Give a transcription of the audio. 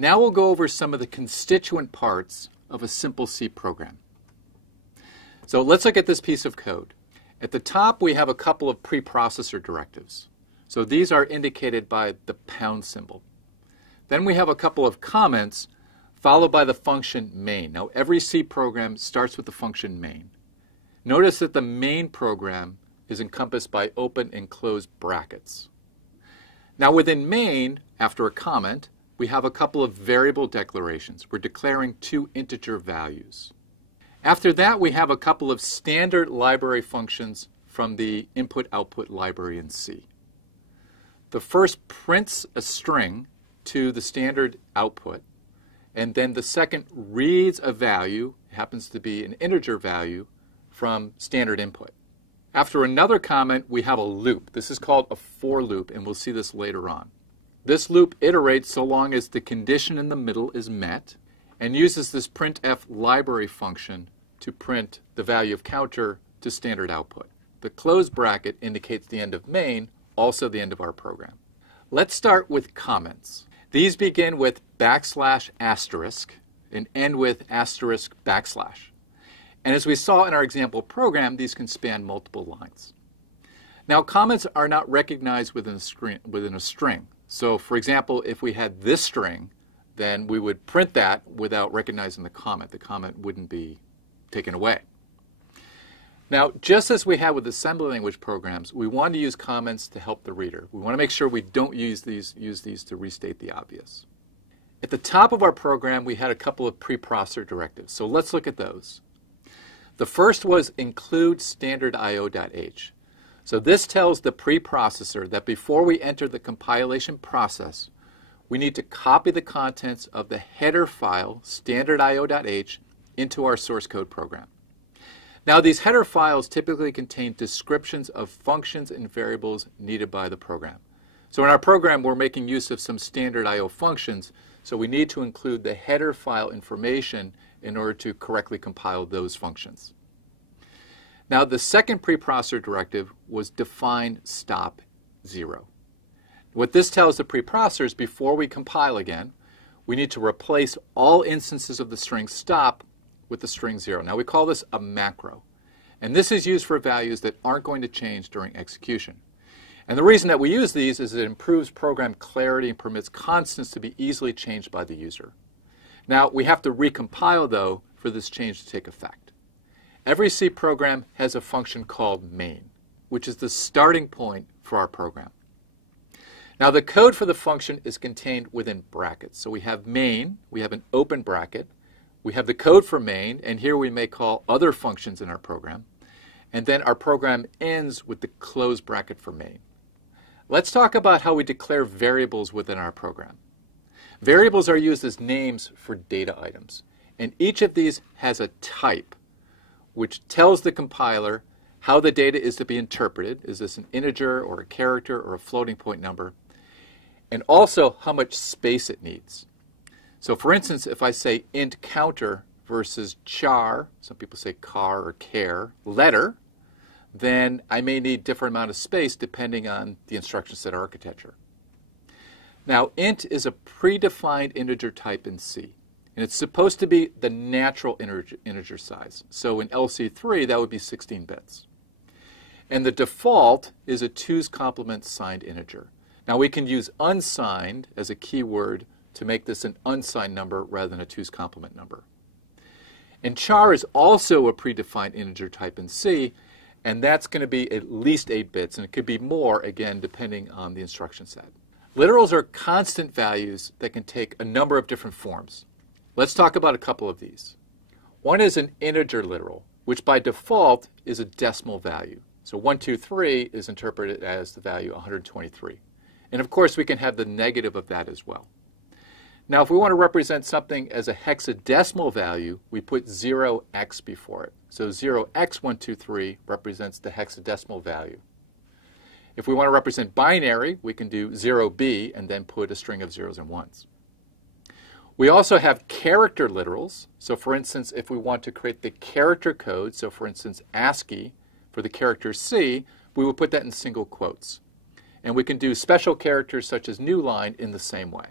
Now we'll go over some of the constituent parts of a simple C program. So let's look at this piece of code. At the top, we have a couple of preprocessor directives. So these are indicated by the pound symbol. Then we have a couple of comments followed by the function main. Now every C program starts with the function main. Notice that the main program is encompassed by open and closed brackets. Now within main, after a comment, we have a couple of variable declarations. We're declaring two integer values. After that, we have a couple of standard library functions from the input-output library in C. The first prints a string to the standard output, and then the second reads a value, happens to be an integer value, from standard input. After another comment, we have a loop. This is called a for loop, and we'll see this later on. This loop iterates so long as the condition in the middle is met, and uses this printf library function to print the value of counter to standard output. The closed bracket indicates the end of main, also the end of our program. Let's start with comments. These begin with \** and end with *\\. And as we saw in our example program, these can span multiple lines. Now comments are not recognized within a string. So for example, if we had this string, then we would print that without recognizing the comment. The comment wouldn't be taken away. Now, just as we had with assembly language programs, we want to use comments to help the reader. We want to make sure we don't use these to restate the obvious. At the top of our program, we had a couple of preprocessor directives. So let's look at those. The first was include standard io.h. So this tells the preprocessor that before we enter the compilation process, we need to copy the contents of the header file standard io.h into our source code program. Now these header files typically contain descriptions of functions and variables needed by the program. So in our program we're making use of some standard I/O functions, so we need to include the header file information in order to correctly compile those functions. Now the second preprocessor directive was define stop 0. What this tells the preprocessor is before we compile again, we need to replace all instances of the string stop with the string 0. Now we call this a macro. And this is used for values that aren't going to change during execution. And the reason that we use these is it improves program clarity and permits constants to be easily changed by the user. Now we have to recompile though for this change to take effect. Every C program has a function called main, which is the starting point for our program. Now the code for the function is contained within brackets. So we have main, we have an open bracket, we have the code for main, and here we may call other functions in our program. And then our program ends with the closed bracket for main. Let's talk about how we declare variables within our program. Variables are used as names for data items. And each of these has a type, which tells the compiler how the data is to be interpreted. Is this an integer or a character or a floating point number? And also how much space it needs. So for instance, if I say int counter versus char, some people say car or care, letter, then I may need different amount of space depending on the instruction set architecture. Now int is a predefined integer type in C, and it's supposed to be the natural integer size. So in LC3 that would be 16 bits. And the default is a 2's complement signed integer. Now we can use unsigned as a keyword to make this an unsigned number rather than a 2's complement number. And char is also a predefined integer type in C, and that's going to be at least 8 bits, and it could be more, again, depending on the instruction set. Literals are constant values that can take a number of different forms. Let's talk about a couple of these. One is an integer literal, which by default is a decimal value. So 123 is interpreted as the value 123. And of course we can have the negative of that as well. Now if we want to represent something as a hexadecimal value, we put 0x before it. So 0x123 represents the hexadecimal value. If we want to represent binary, we can do 0b and then put a string of zeros and ones. We also have character literals. So for instance, if we want to create the character code, so for instance ASCII for the character C, we will put that in single quotes. And we can do special characters such as new line in the same way.